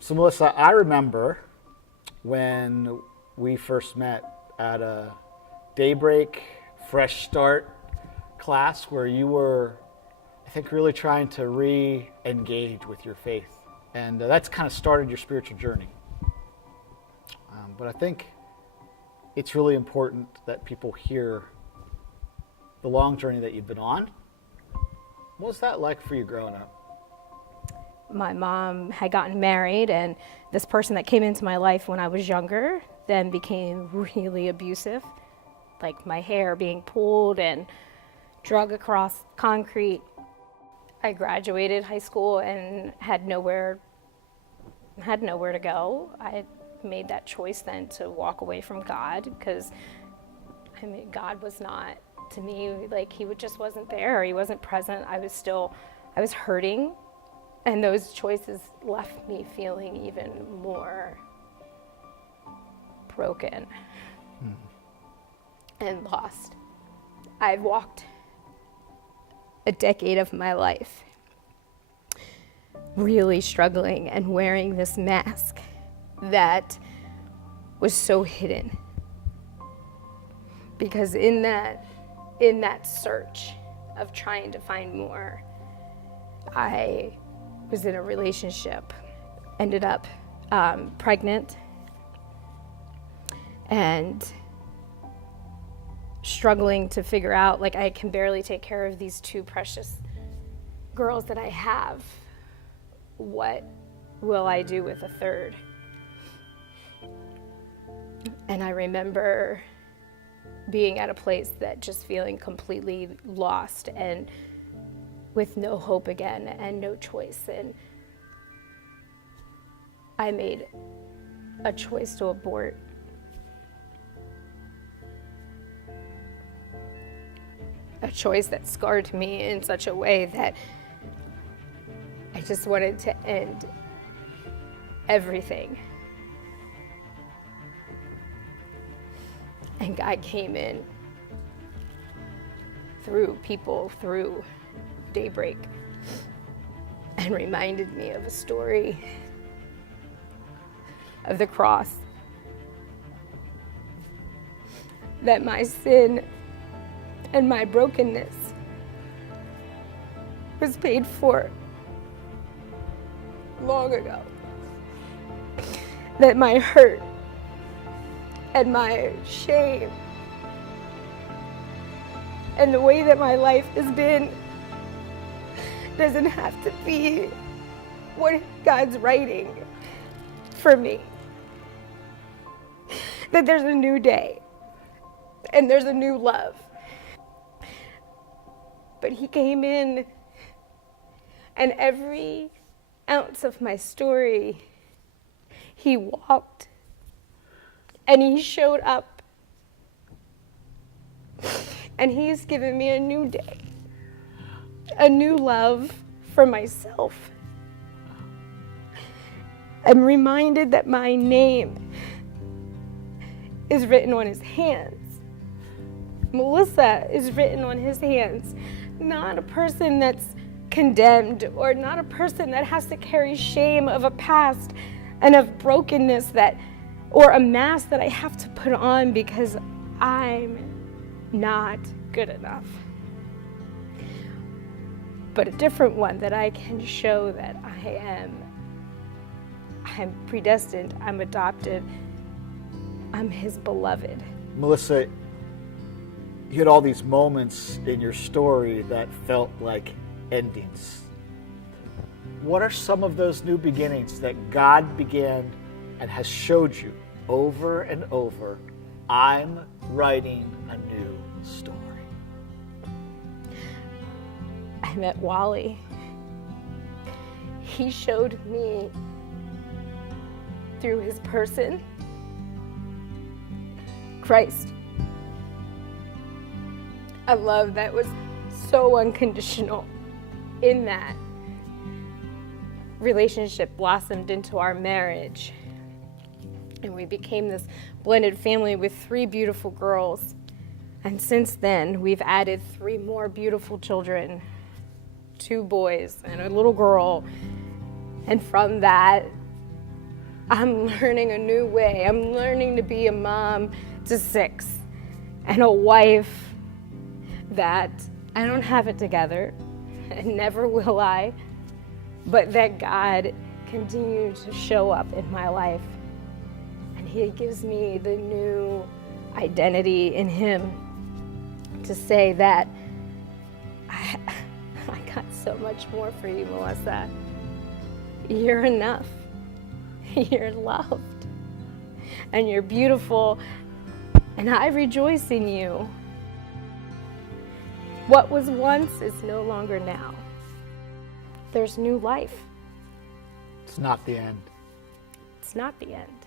So Melissa, I remember when we first met at a Daybreak Fresh Start class where you were, I think, really trying to re-engage with your faith. And that's kind of started your spiritual journey. But I think it's really important that people hear the long journey that you've been on. What was that like for you growing up? My mom had gotten married, and this person that came into my life when I was younger then became really abusive, like my hair being pulled and drug across concrete. I graduated high school and had nowhere to go. I made that choice then to walk away from God because, God was not, to me, like he just wasn't there. He wasn't present. I was hurting. And those choices left me feeling even more broken and lost. I've walked a decade of my life really struggling and wearing this mask that was so hidden. Because in that search of trying to find more, I was in a relationship, ended up pregnant, and struggling to figure out, like, I can barely take care of these two precious girls that I have. What will I do with a third? And I remember being at a place that just feeling completely lost and with no hope again and no choice. And I made a choice to abort. A choice that scarred me in such a way that I just wanted to end everything. And God came in through people, through Daybreak, and reminded me of a story of the cross, that my sin and my brokenness was paid for long ago, that my hurt and my shame and the way that my life has been doesn't have to be what God's writing for me. That there's a new day and there's a new love. But he came in, and every ounce of my story, he walked and he showed up, and he's given me a new day, a new love for myself. I'm reminded that my name is written on his hands. Melissa is written on his hands. Not a person that's condemned, or not a person that has to carry shame of a past and of brokenness or a mask that I have to put on because I'm not good enough. But a different one that I can show that I'm predestined, I'm adopted, I'm his beloved. Melissa, you had all these moments in your story that felt like endings. What are some of those new beginnings that God began and has showed you over and over? I'm writing a new story. I met Wally. He showed me through his person, Christ. A love that was so unconditional. In that, relationship blossomed into our marriage, and we became this blended family with 3 beautiful girls. And since then, we've added 3 more beautiful children, 2 boys and a little girl. And from that, I'm learning a new way. I'm learning to be a mom to 6 and a wife that I don't have it together, and never will I, but that God continues to show up in my life. And He gives me the new identity in Him to say that I got so much more for you, Melissa. You're enough. You're loved. And you're beautiful. And I rejoice in you. What was once is no longer now. There's new life. It's not the end. It's not the end.